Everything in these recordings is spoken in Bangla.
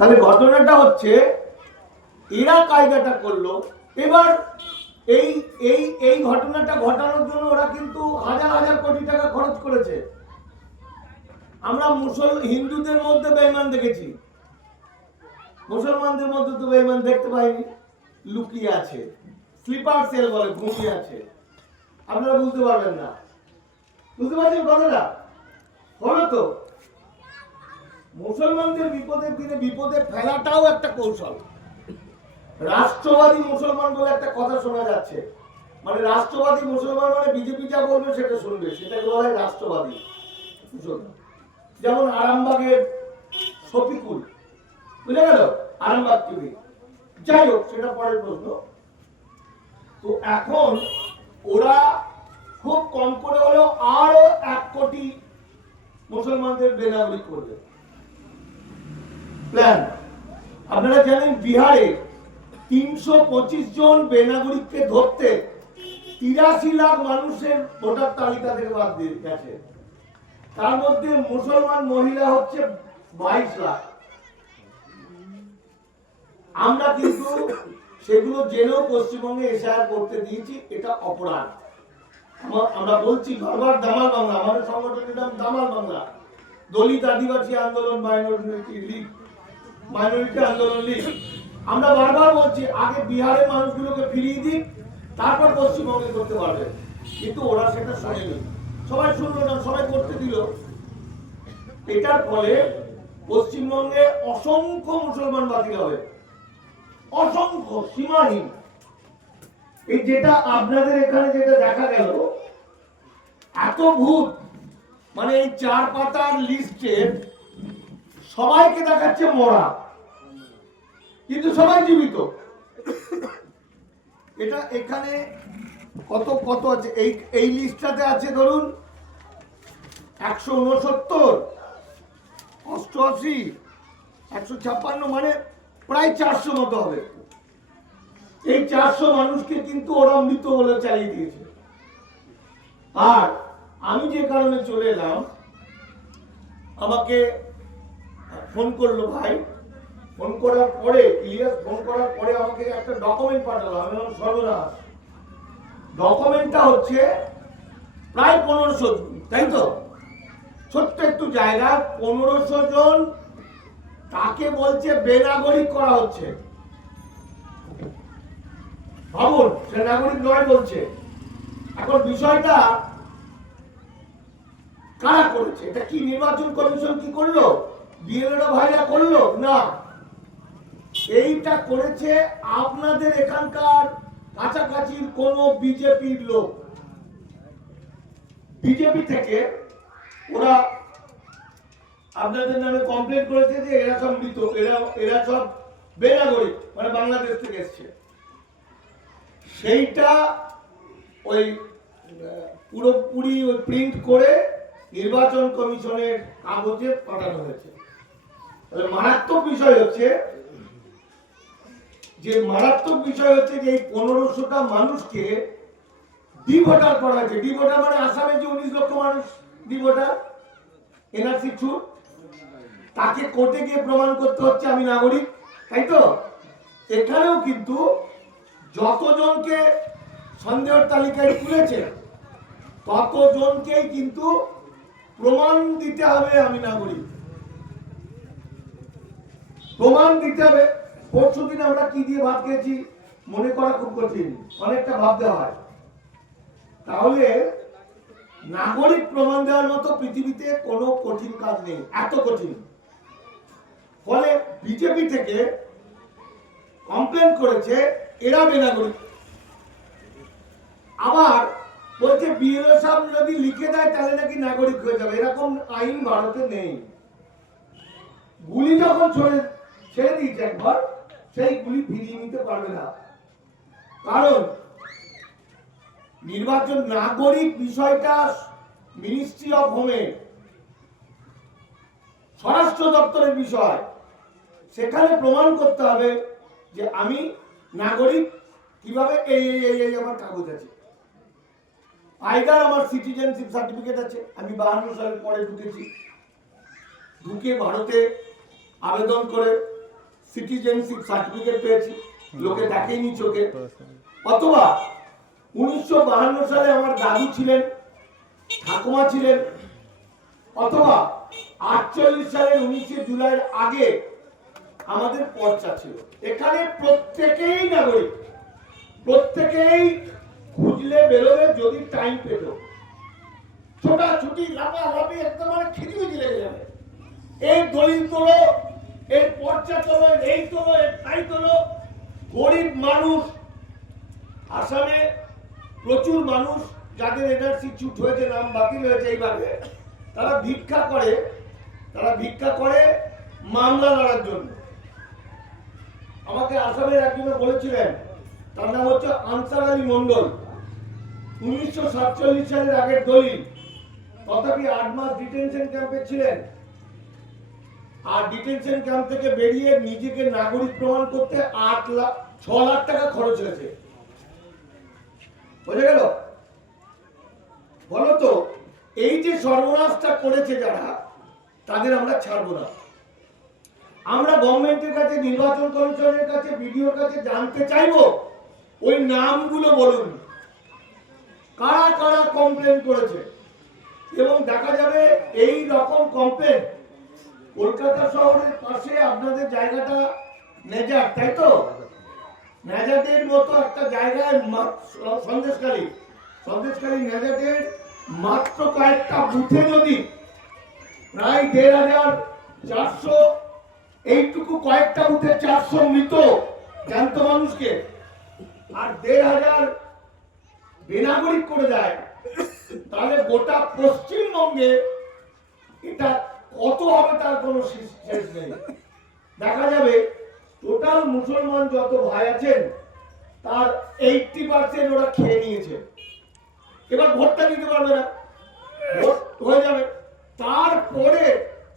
তাহলে ঘটনাটা হচ্ছে এরা কায়দাটা করলো। এবার এই এই এই ঘটনাটা ঘটানোর জন্য ওরা কিন্তু হাজার হাজার কোটি টাকা খরচ করেছে। আমরা হিন্দুদের মধ্যে বেঈমান দেখেছি, মুসলমানদের মধ্যে তো বেঈমান দেখতে পাইনি, লুকিয়ে আছে, স্লিপার সেল বলে, ঘুমিয়ে আছে। আপনারা বুঝতে পারবেন না, বুঝতে পারছেন কথাটা? হলো তো মুসলমানদের বিপদের দিনে বিপদে ফেলাটাও একটা কৌশল। রাষ্ট্রবাদী মুসলমান বলে একটা কথা শোনা যাচ্ছে, মানে রাষ্ট্রবাদী মুসলমান মানে বিজেপি যা বলবে সেটা শুনবে, সেটাকে বলা হয় রাষ্ট্রবাদী মুসলমান। যেমন আরামবাগের শফিকুল, বুঝে গেল, আরামবাগ টিভি। যাই হোক, সেটা পরের প্রশ্ন। তো এখন ওরা খুব কম করে হলেও আরো 1 কোটি মুসলমানদের বেনাগরিক করবে প্ল্যান। আপনারা জানেন বিহারে 325 জন বেনাগরিককে ধরতে 83 লাখ মানুষের ভোটার তালিকা থেকে বাদ দিয়ে গেছে। তার মধ্যে মুসলমান মহিলা হচ্ছে 22 লাখ। আমরা কিন্তু সেগুলো জেনেও পশ্চিমবঙ্গে এসআইআর করতে দিয়েছি, এটা অপরাধ। আমরা বলছি বারবার দামাল বাংলা, আমাদের সংগঠনের নাম দামাল বাংলা, দলিত আদিবাসী আন্দোলন মাইনরিটি লীগ, মাইনরিটি আন্দোলন লীগ। আমরা বারবার বলছি আগে বিহারের মানুষগুলোকে ফিরিয়ে দিই, তারপর পশ্চিমবঙ্গে করতে পারবে। কিন্তু ওরা সেটা শোনেনি, সবাই শুনলো না, সবাই করতে দিল। এটার ফলে পশ্চিমবঙ্গে অসংখ্য মুসলমান বাতিল হবে, অসংখ্য, সীমাহীন। এই যেটা আপনাদের এখানে যেটা দেখা গেল, এত ভূত, মানে এই 4 পাতার লিস্টের সবাইকে দেখাচ্ছে মরা, কিন্তু সবাই জীবিত। এটা এখানে কত কত আছে, এই লিস্টটাতে আছে ধরুন 169, 88, 156, মানে প্রায় 400 মতো হবে। এই 400 মানুষকে কিন্তু ওরা মৃত বলে চালিয়ে দিয়েছে। আর আমি যে কারণে চলে এলাম, আমাকে ফোন করলো ভাই, ফোন করার পরে ইলিয়াস ফোন করার পরে আমাকে একটা ডকুমেন্ট পাঠালো। আমি বললাম সর্বনাশ, ডকুমেন্টটা হচ্ছে প্রায় 1500, তাই তো? ছোট্ট একটু জায়গা, 1500 জন তাকে বলছে বেনাগরিক করা হচ্ছে। ভাবুন, সে নাগরিক নয় বলছে। এখন বিষয়টা কারা করেছে? এটা কি নির্বাচন কমিশন কি করলো, বিএলও ভাইরা করলো? না, এইটা করেছে আপনাদের এখানকার কাছাকাছির কোন বিজেপির লোক। বিজেপি থেকে ওরা আপনাদের নামে কমপ্লেন করেছে যে এরা সব মৃত, এরা সব বেনাগরিক, মানে বাংলাদেশ থেকে এসছে। সেইটা ওই পুরোপুরি ওই প্রিন্ট করে নির্বাচন কমিশনের কাগজে পাঠানো হয়েছে। তাহলে মারাত্মক বিষয় হচ্ছে যে এই 1500টা মানুষকে ডিভোটার করা হয়েছে। ডিভোটার মানে আসামে যে 19 লক্ষ মানুষ ডিভোটার, এনআরসি ছুট, তাকে কোর্টে গিয়ে প্রমাণ করতে হচ্ছে আমি নাগরিক, তাই তো? এখানেও কিন্তু যতজনকে সন্দেহের তালিকায় তুলেছে ততজনকেই কিন্তু প্রমাণ দিতে হবে আমি নাগরিক, প্রমাণ দিতে হবে। পরশুদিন আমরা কি দিয়ে ভাত খেয়েছি মনে করা খুব কঠিন, অনেকটা ভাবতে হয়। তাহলে নাগরিক প্রমাণ দেওয়ার মতো পৃথিবীতে কোনো কঠিন কাজ নেই, এত কঠিন। ফলে বিজেপি থেকে কমপ্লেন করেছে এরা বেনাগরিক। আবার বলছে বিএলও সাহেব যদি লিখে দেয় তাহলে নাকি নাগরিক হয়ে যাবে, এরকম আইন ভারতে নেই। গুলি যখন ছেড়ে দিয়েছে একবার, সেই গুলি ফিরিয়ে নিতে পারবে না। কারণ নির্বাচন নাগরিক বিষয়টা মিনিস্ট্রি অফ হোমে, স্বরাষ্ট্র দপ্তরের বিষয়। সেখানে প্রমাণ করতে হবে যে আমি নাগরিক, কিভাবে এই আমার কাগজ আছে, আইদার আমার সিটিজেনশিপ সার্টিফিকেট আছে, আমি 52 সালের পরে ঢুকেছি, ঢুকে ভারতে আবেদন করে সিটিজেনশিপ সার্টিফিকেট পেয়েছি, লোকে দেখেনি চোখে। অথবা 1952 সালে আমার দাদু ছিলেন, ঠাকুমা ছিলেন, অথবা 48 সালের 19 জুলাইয়ের আগে আমাদের পর্চা ছিল। এখানে প্রত্যেকেই নাগরিক, প্রত্যেকেই খুঁজলে বেরোবে যদি টাইম পেত। ছোটাছুটি লাফালাফি একদম মানে খিচুড়ি লেগে যাবে। এই দলিল তোলো, এর পর্চা তোলো, এই তোলো, এর তাই তোলো। গরিব মানুষ, আসামে প্রচুর মানুষ যাদের এনআরসি চুট হয়েছে, নাম বাতিল হয়েছে, এইভাবে তারা ভিক্ষা করে মামলা লড়ার জন্য। আমাকে আসামের একজনে বলেছিলেন, তার নাম হচ্ছে আনসার আলী মন্ডল, 1947 সালের আগের দলিল, তথাপি 8 মাস ডিটেনশন ক্যাম্পে ছিলেন। আর ডিটেনশন ক্যাম্প থেকে বেরিয়ে নিজেকে নাগরিক প্রমাণ করতে 6 লাখ টাকা খরচ হয়েছে। বুঝে গেল? বলো তো, এই যে সর্বনাশটা করেছে যারা, তাদের আমরা ছাড়বো না। আমরা গভর্নমেন্টের কাছে, নির্বাচন কমিশনের কাছে, বিডিওর কাছে জানতে চাইবো, ওই নামগুলো বলুন, কারা কারা কমপ্লেন করেছে। এবং দেখা যাবে এই রকম কমপ্লেন কলকাতা শহরের পাশে আপনাদের জায়গাটা নেজার, তাই তো? নেজাটের মতো একটা জায়গায় সন্দেশখালী নেজাটের মাত্র কয়েকটা বুথে যদি প্রায় ১,৫৪০০, এইটুকু কয়েকটা বুথে 400 মৃত জ্যান্ত মানুষকে আর ১,৫০০ বেনাগরিক করে দেয়, তাহলে গোটা পশ্চিমবঙ্গে এটা কত হবে তার কোনো শেষ নেই। দেখা যাবে টোটাল মুসলমান যত ভাই আছেন তার 80% ওরা খেয়ে নিয়েছে। এবার ভোটটা দিতে পারবে না, ভোট হয়ে যাবে, তারপরে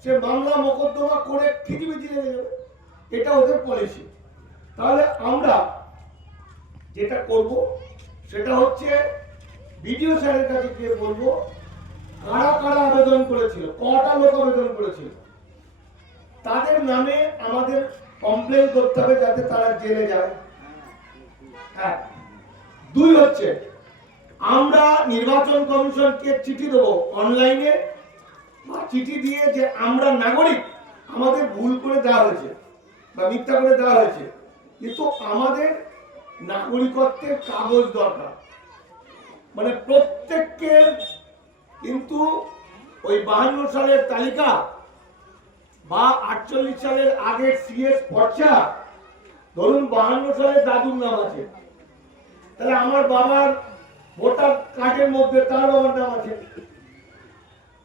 সে মামলা মোকদ্দমা করে খিচিবিচি লেগে যাবে। এটা ওদের পলিসি। তাহলে আমরা যেটা করব সেটা হচ্ছে বিডিও স্যারের কাছে গিয়ে বলবো কারা কারা আবেদন করেছিল, কটা লোক আবেদন করেছিল, তাদের নামে আমাদের কমপ্লেন করতে হবে যাতে তারা জেলে যায়। হ্যাঁ, 2 হচ্ছে আমরা নির্বাচন কমিশনকে চিঠি দেবো অনলাইনে, বা চিঠি দিয়ে যে আমরা নাগরিক, আমাদের ভুল করে দেওয়া হয়েছে বা মিথ্যা করে দেওয়া হয়েছে, কিন্তু আমাদের নাগরিকত্বের কাগজ দরকার। মানে প্রত্যেককে কিন্তু ওই 52 সালের তালিকা বা 48 সালের আগের সিএস পর্চা, ধরুন 52 সালের দাদুর নাম আছে, তাহলে আমার বাবার ভোটার কার্ডের মধ্যে তার বাবার নাম আছে,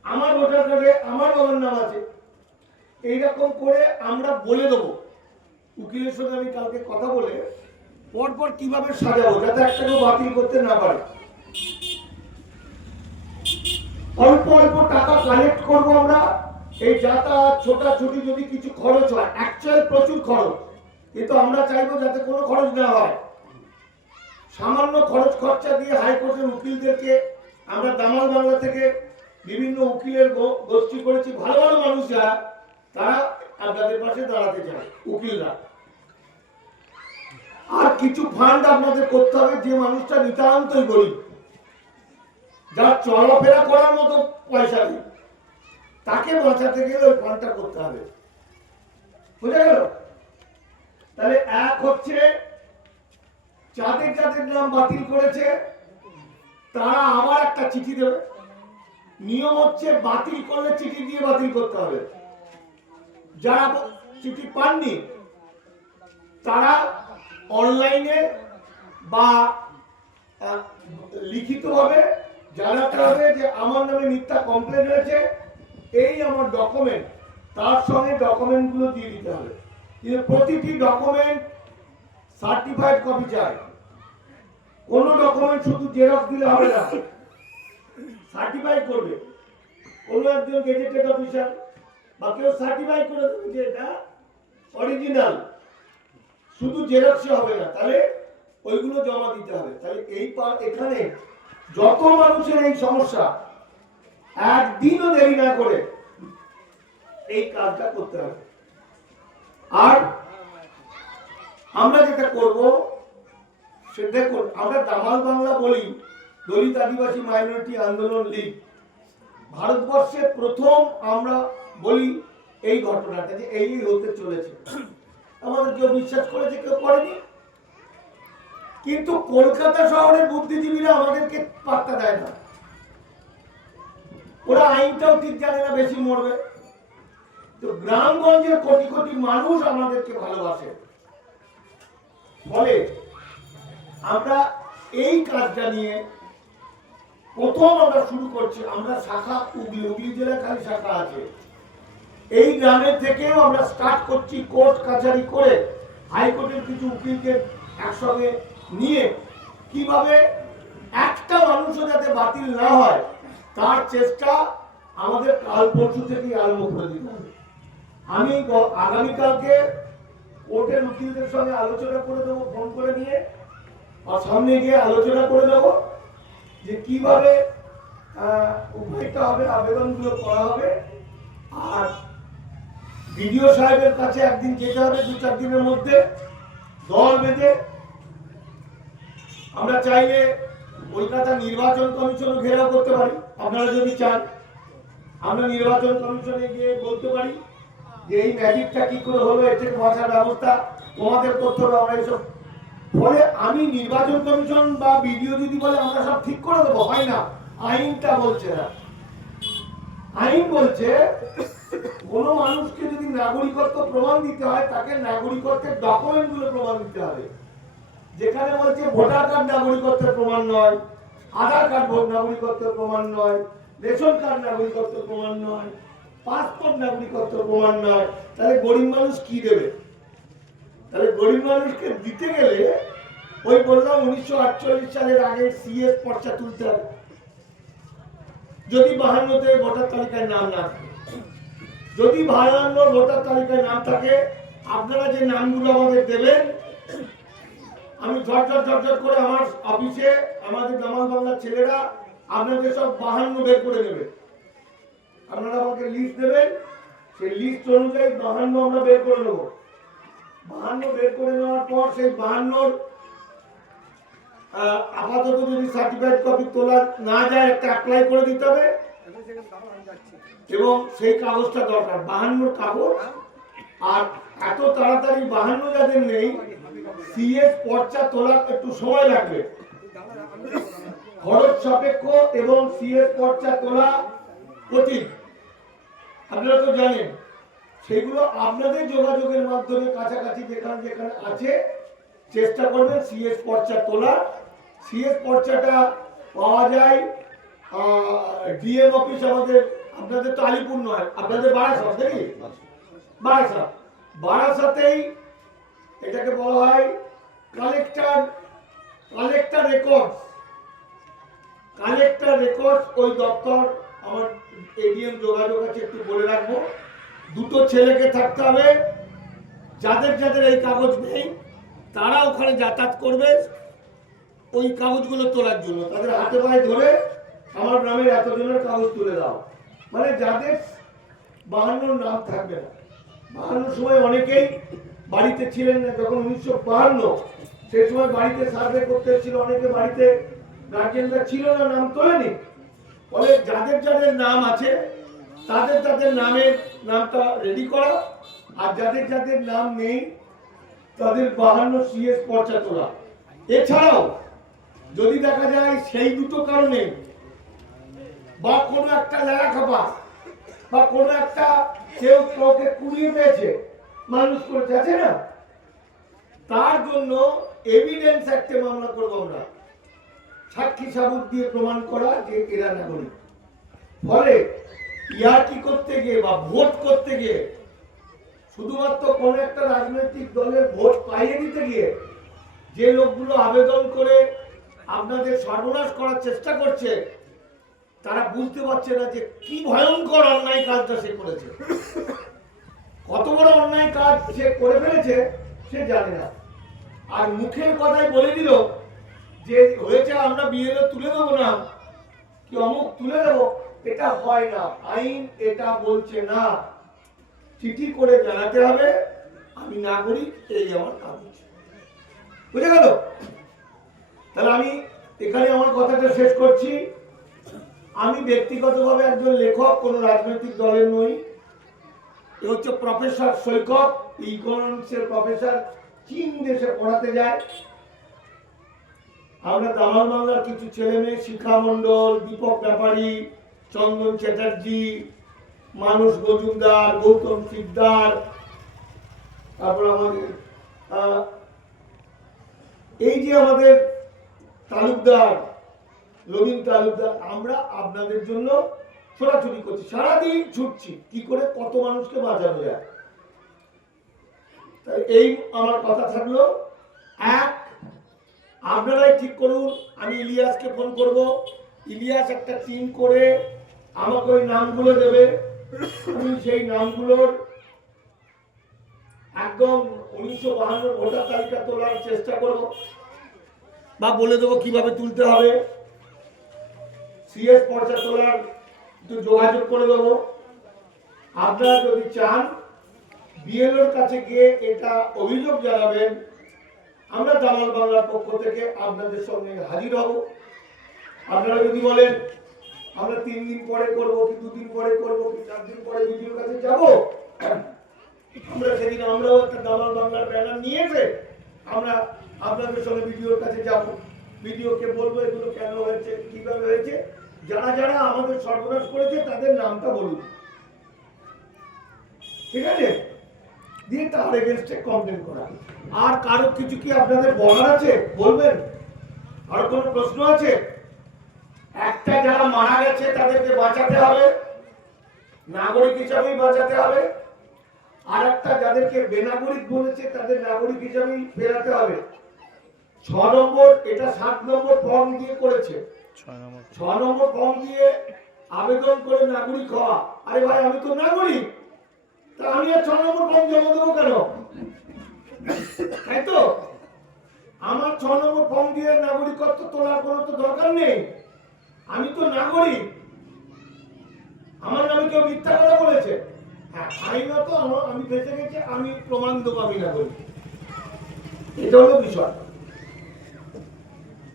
আমার ভোটার কার্ডে আমার বাবার নাম আছে। এইরকম করে আমরা বলে দেবো। উকিলের সঙ্গে আমি কালকে কথা বলে পরপর কিভাবে সাজাবো যাতে একটাকেও বাতিল করতে না পারে। অল্প অল্প টাকা কালেক্ট করবো আমরা। এই যাতায়াত ছোটাছুটি যদি কিছু খরচ হয়, অ্যাকচুয়াল প্রচুর খরচ, কিন্তু আমরা চাইবো যাতে কোনো খরচ না হয়। সামান্য খরচ খরচা দিয়ে হাইকোর্টের উকিলদেরকে আমরা দামাল বাংলা থেকে বিভিন্ন উকিলের গোষ্ঠী করেছি, ভালো ভালো মানুষ যারা, তারা আপনাদের পাশে দাঁড়াতে চায়, উকিলরা। আর কিছু ফান্ড আপনাদের করতে হবে, যে মানুষটা নিতান্তই গরিব, যার চলাফেরা করার মতো পয়সা নেই, তাকে বাঁচাতে গেলে ওই ফান্ডটা করতে হবে। বুঝা গেল? তাহলে 1 হচ্ছে যাদের যাদের নাম বাতিল করেছে তারা আবার একটা চিঠি দেবে। নিয়ম হচ্ছে বাতিল করলে চিঠি দিয়ে বাতিল করতে হবে। যারা চিঠি পাননি তারা অনলাইনে বা লিখিতভাবে জানাতে হবে যে আমার নামে মিথ্যা কমপ্লেন হয়েছে, এই আমার ডকুমেন্ট, তার সঙ্গে ডকুমেন্টগুলো দিয়ে দিতে হবে। কিন্তু প্রতিটি ডকুমেন্ট সার্টিফাইড কপি চাই। কোনো ডকুমেন্ট শুধু জেরক্স দিলে হবে না, সার্টিফাই করবে কোনো একজন গেজেটেড অফিসার বা কেউ সার্টিফাই করে দেবে যে এটা অরিজিনাল, শুধু জেরক্সে হবে না, তাহলে ওইগুলো জমা দিতে হবে। তাহলে এই এখানে যত মানুষের এই সমস্যা, একদিনও দেরি না করে এই কাজটা করতে হবে। আর আমরা যেটা করব সেটা দেখুন, আমরা দামাল বাংলা বলি দলিত আদিবাসী মাইনরিটি আন্দোলন লীগ। ভারতবর্ষে প্রথম আমরা বলি এই ঘটনাটা যে এই হতে চলেছে। আমাদের কেউ বিশ্বাস করেছে, কেউ করেনি। কিন্তু কলকাতা শহরের বুদ্ধিজীবীরা আমাদেরকে পাত্তা দেয় না। ওরা আইনটাও ঠিক জানে না, বেশি মরবে। তো গ্রামগঞ্জের কোটি কোটি মানুষ আমাদেরকে ভালোবাসে। ফলে আমরা এই কাজটা নিয়ে প্রথম আমরা শুরু করছি। আমরা শাখা হুগলি জেলায় খালি শাখা আছে। এই গ্রামের থেকেও আমরা স্টার্ট করছি, কোর্ট কাছারি করে হাইকোর্টের কিছু উকিলকে একসঙ্গে নিয়ে কিভাবে একটা মানুষও যাতে বাতিল না হয় তার চেষ্টা আমাদের কাল পরশু থেকেই আরম্ভ করে দিতে হবে। আমি আগামীকালকে কোর্টের উকিলদের সঙ্গে আলোচনা করে দেবো, ফোন করে নিয়ে আর সামনে গিয়ে আলোচনা করে দেবো যে কিভাবে উপায়টা হবে, আবেদনগুলো করা হবে। আর বিডিও সাহেবের কাছে একদিন যেতে হবে, 2-4 দিনের মধ্যে দল বেঁধে। আমরা চাইলে কলকাতা নির্বাচন কমিশন ঘেরাও করতে পারি। আপনারা যদি চান আমরা নির্বাচন কমিশনে গিয়ে বলতে পারি যে এই ম্যাজিকটা কি করে হলো, এর থেকে বাঁচার ব্যবস্থা তোমাদের করতে হবে। আমরা এইসব ফলে আমি নির্বাচন কমিশন বা বিডিও যদি বলে আমরা সব ঠিক করে দেবো, হয় না। আইনটা বলছে না। আইন বলছে কোন মানুষকে যদি নাগরিকত্ব প্রমাণ দিতে হয় তাকে নাগরিকত্বের ডকুমেন্ট গুলো প্রমাণ দিতে হবে। যেখানে বলছে ভোটার কার্ড নাগরিকত্বের প্রমাণ নয়, আধার কার্ড নাগরিকত্বের প্রমাণ নয়, রেশন কার্ড নাগরিকত্বের প্রমাণ নয়, পাসপোর্ট নাগরিকত্বের প্রমাণ নয়, তাহলে গরিব মানুষ কি দেবে? তাহলে গরিব মানুষকে দিতে গেলে ওই বললাম 1948 সালের আগে সিএস পর্চা তুলতে হবে। যদি 52তে ভোটার তালিকায় নাম না থাকে, যদি 52 ভোটার তালিকায় নাম থাকে, আপনারা যে নামগুলো আমাদের দেবেন, আমি ঝটঝট করে আমার অফিসে আমাদের দামাল বাংলার ছেলেরা আপনাদের সব 52 বের করে নেবে। আপনারা আমাকে লিস্ট দেবেন, সেই লিস্ট অনুযায়ী 52 আমরা বের করে নেব। 52 বের করে নেওয়ার পর সেই 52 আপাতত যদি সার্টিফাইড কপি তোলা না যায় একটা অ্যাপ্লাই করে দিতে হবে এবং সেই কাগজটা দরকার 52 কাগজ। আর এত তাড়াতাড়ি 52 যাদের নেই, সিএস পর্চা তোলা একটু সময় লাগবে, খরচ সাপেক্ষ এবং সিএস পর্চা তোলা কঠিন। আপনারা তো জানেন। সেগুলো আপনাদের যোগাযোগের মাধ্যমে কাছাকাছি যেখানে যেখানে আছে চেষ্টা করবেন সিএস পর্চা তোলা। সিএস পর্চাটা পাওয়া যায় ডিএম অফিস আমাদের, আপনাদের তো আলিপুর নয়, আপনাদের বারাসাত নাকি? বারাসাতেই এটাকে বলা হয় কালেক্টর রেকর্ডস। ওই দপ্তর আমার এডিএম যোগাযোগ আছে, একটু বলে রাখবো। 2 ছেলেকে থাকতে হবে, যাদের যাদের এই কাগজ নেই তারা ওখানে যাতায়াত করবে ওই কাগজগুলো তোলার জন্য। তাদের হাতে পায়ে ধরে আমার গ্রামের এতজনের কাগজ তুলে দাও, মানে যাদের 52 নাম থাকবে না। 52 সময় অনেকেই বাড়িতে ছিলেন না, যখন 1952 সেই সময় বাড়িতে সার্ভে করতে ছিল, অনেকে বাড়িতে গার্জেনরা ছিল না, নাম তোলেনি। ফলে যাদের যাদের নাম আছে তাদের নামের নামটা রেডি করা, আর যাদের যাদের নাম নেই তাদের 52 সিএস পর্চা তোলা। এছাড়াও যদি দেখা যায় সেই 2 কারণে বা কোনো একটা লেখাপড়া বা কোনো একটা কেউ কাউকে কুড়িয়ে পেয়েছে, মানুষ করেছে, আছে না, তার জন্য এভিডেন্স অ্যাক্টে মামলা করবো আমরা, সাক্ষী সাবুত দিয়ে প্রমাণ করা যে এরা নাগরিক। ফলে ইয়ার্কি করতে গিয়ে বা ভোট করতে গিয়ে শুধুমাত্র কোন একটা রাজনৈতিক দলের ভোট পাইয়ে দিতে গিয়ে যে লোকগুলো আবেদন করে আপনাদের সর্বনাশ করার চেষ্টা করছে, তারা বুঝতে পারছে না যে কি ভয়ঙ্কর অন্যায় কাজটা সে করেছে। কত বড় অন্যায় কাজ সে করে ফেলেছে সে জানে না। আর মুখের কথাই বলে দিল যে হয়েছে, আমরা বিএলও তুলে দেবো না, কি অমুক তুলে দেবো, এটা হয় না। আইন এটা বলছে না। চিঠি করে জানাতে হবে আমি নাগরিক, এই আমার কাগজ। বুঝে গেল? তাহলে আমি এখানে আমার কথাটা শেষ করছি। আমি ব্যক্তিগতভাবে একজন লেখক, কোন রাজনৈতিক দলের নই। এ হচ্ছে প্রফেসর সৈকত, ইকোনমিক্সের প্রফেসর, চীন দেশে পড়াতে যায়। আমরা দামাল বাংলার কিছু ছেলে মেয়ে, শিখা মণ্ডল, দীপক ব্যাপারী, চন্দন চ্যাটার্জি, মানুষ মজুমদার, গৌতম সিকদার, তারপর আমাদের এই যে আমাদের তালুকদার, রবীন্দ্র তালুকদার, আমরা আপনাদের জন্য ছোটাছুটি করছি, সারাদিন ছুটছি কি করে কত মানুষকে বাঁচানো যায়। এই আমার কথা থাকলো। এক, আপনারাই ঠিক করুন। আমি ইলিয়াসকে ফোন করব, ইলিয়াস একটা টিম করে আমাকে ওই নামগুলো দেবে। আমি সেই নামগুলোর একদম 1952 ভোটার তালিকা তোলার চেষ্টা করব, বা বলে দেবো কিভাবে তুলতে হবে। সিএস পর্চা তোলার একটু যোগাযোগ করে দেবো। আপনারা যদি চান বিএলওর কাছে গিয়ে এটা অভিযোগ জানাবেন, আমরা দামাল বাংলার পক্ষ থেকে আপনাদের সঙ্গে হাজির হব। আপনারা যদি বলেন আমরা 3 দিন পরে করব, কি 2 দিন পরে করব, কি 4 দিন পরে বিডিওর কাছে যাব, আমরা সেদিন আমরাও একটা দামাল বাংলার ব্যানার নিয়ে এসে আমরা আপনাদের সঙ্গে বিডিওর কাছে যাব। বিডিওকে বলবো এগুলো কেন হয়েছে, কিভাবে হয়েছে, যারা যারা আমাদের সর্বনাশ করেছে তাদের নামটা বলুন, ঠিক আছে? দিয়ে তার এগেইনস্টে কমপ্লেন করা। আর কারো কিছু কি আপনাদের বলার আছে বলবেন? আর কোনো প্রশ্ন আছে? একটা যারা মারা গেছে তাদেরকে বাঁচাতে হবে, নাগরিক হিসাবেই বাঁচাতে হবে। আর একটা যাদেরকে বেনাগরিক বলেছে তাদের নাগরিক হিসাবেই ফেরাতে হবে। 6 নম্বর, এটা 7 নম্বর ফর্ম দিয়ে করেছে। 6 নম্বর ফর্ম দিয়ে আবেদন করে নাগরিক হওয়া। আরে ভাই আমি তো নাগরিক, তা আমি আর 6 নম্বর ফর্ম জমা দেবো কেন? তাই তো? আমার 6 নম্বর ফর্ম দিয়ে নাগরিকত্ব তোলার কোনো তো দরকার নেই। আমি তো নাগরিক। আমার নামে কেউ মিথ্যা কথা বলেছে? হ্যাঁ, আইনত আমি বেঁচে গেছি, আমি প্রমাণ দেবো আমি নাগরিক। এটা হলো বিষয়।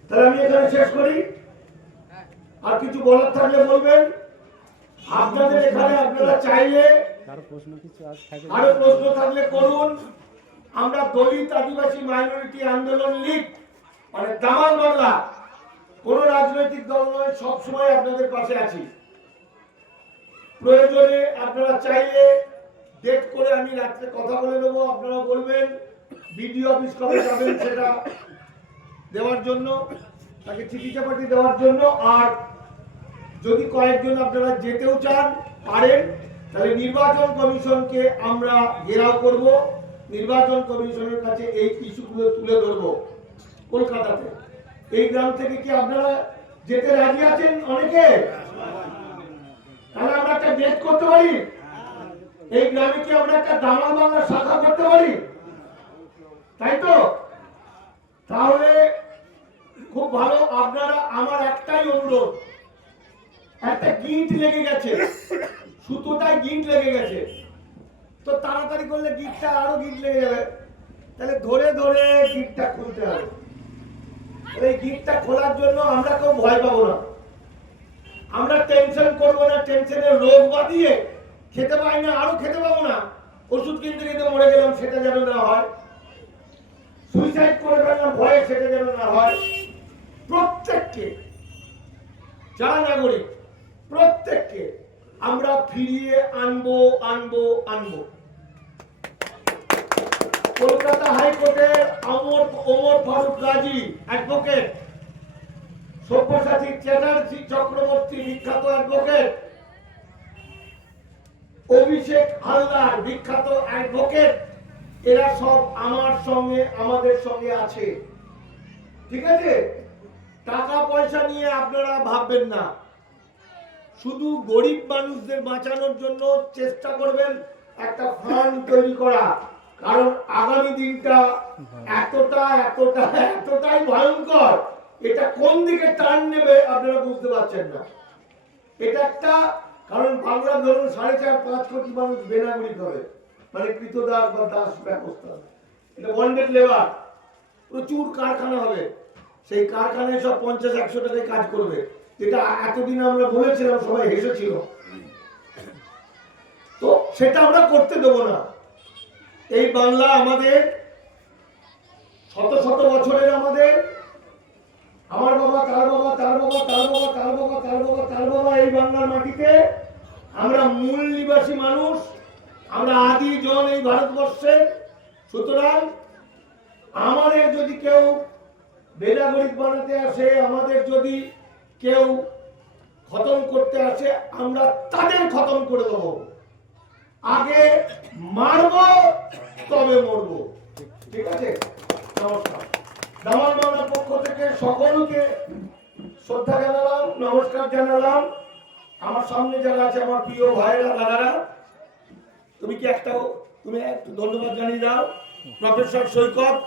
তাহলে আমি এখানে শেষ করি। আর কিছু বলার থাকলে বলবেন। আপনাদের এখানে আপনারা চাইলে আরো প্রশ্ন থাকলে করুন। আমরা দলিত আদিবাসী মাইনরিটি আন্দোলন লীগ, মানে দামাল বাংলা, কোন রাজনৈতিক দল নয়, সবসময় আপনাদের পাশে আছি। প্রয়োজনে আপনারা চাইলে ডেট করে আমি রাত্রে কথা বলে দেবো, আপনারা বলবেন বিডিও অফিস কবে যাবেন সেটা দেওয়ার জন্য, তাকে চিঠি চাপাটি দেওয়ার জন্য। আর যদি কয়েকজন আপনারা যেতেও চান পারেন, তাহলে নির্বাচন কমিশনকে আমরা ঘেরাও করব। নির্বাচন কমিশনের কাছে এই ইস্যুগুলো তুলে ধরবো কলকাতাতে। এই গ্রাম থেকে কি আপনারা যেতে রাজি আছেন? অনেকে? তাহলে আমরা একটা ডেট করতে পারি। এই গ্রামে কি আমরা একটা দামাল বাংলা শাখা করতে পারি? তাই তো? তাহলে খুব ভালো। আপনারা, আমার একটাই অনুরোধ, একটা গিঁট লেগে গেছে, সুতোটায় গিঁট লেগে গেছে, তো তাড়াতাড়ি করলে গিঁটটা আরো গিঁট লেগে যাবে। তাহলে ধরে ধরে গিঁটটা খুলতে হবে। এই গিঁটটা খোলার জন্য আমরা কেউ ভয় পাবো না, আমরা টেনশন করবো না, টেনশনের রোগ বাঁধিয়ে খেতে পাই না, আরো খেতে পাবো না, ওষুধ কিনতে কিনতে মরে গেলাম, সেটা যেন না হয়। সুইসাইড করে ফেললাম ভয়ে, সেটা যেন না হয়। প্রত্যেককে, যারা নাগরিক, প্রত্যেককে আমরা ফিরিয়ে আনবো আনবো আনবো। কলকাতা হাইকোর্টের ওমর ফারুক গাজী অ্যাডভোকেট, সব্যসাচী চ্যাটার্জি চক্রবর্তী বিখ্যাত অ্যাডভোকেট, অভিষেক হালদার বিখ্যাত অ্যাডভোকেট, এরা সব আমার সঙ্গে, আমাদের সঙ্গে আছে। ঠিক আছে? টাকা পয়সা নিয়ে আপনারা ভাববেন না, শুধু গরিব মানুষদের বাঁচানোর জন্য চেষ্টা করবেন একটা ফান্ড তৈরি করা। কারণ আগামী দিনটা এতটাই ভয়ঙ্কর, এটা কোন দিকে টার্ন নেবে আপনারা বুঝতে পারছেন না। এটা একটা, কারণ বাংলা ধরুন 4.5-5 কোটি মানুষ বেনাগরিক হবে, মানে কৃতদাস বা দাস ব্যবস্থা, এটা বন্ডেড লেবার। প্রচুর কারখানা হবে, সেই কারখানায় সব 50-100 টাকায় কাজ করবে, যেটা এতদিন আমরা বলেছিলাম, সবাই হেসেছিল। তো সেটা আমরা করতে দেবো না। এই বাংলা আমাদের শত শত বছরের, আমাদের আমার বাবা, তার বাবা, তার বাবা, তার বাবা, তার বাবা, তার বাবা, তার বাবা, এই বাংলার মাটিতে আমরা মূল নিবাসী মানুষ, আমরা আদি জন এই ভারতবর্ষে। সুতরাং আমাদের যদি কেউ বেনাগরিক বানাতে আসে, আমাদের যদি কেউ খতম করতে আসে, আমরা তাদের খতম করে দেবো। আগে মারব, তবে মরব। ঠিক আছে? নমস্কার। দামাল বাংলার পক্ষ থেকে সকলকে শ্রদ্ধা জানালাম, নমস্কার জানালাম। আমার সামনে যারা আছে, আমার প্রিয় ভাইরা, দাদারা, তুমি একটু ধন্যবাদ জানিয়ে দাও। প্রফেসর সৈকত,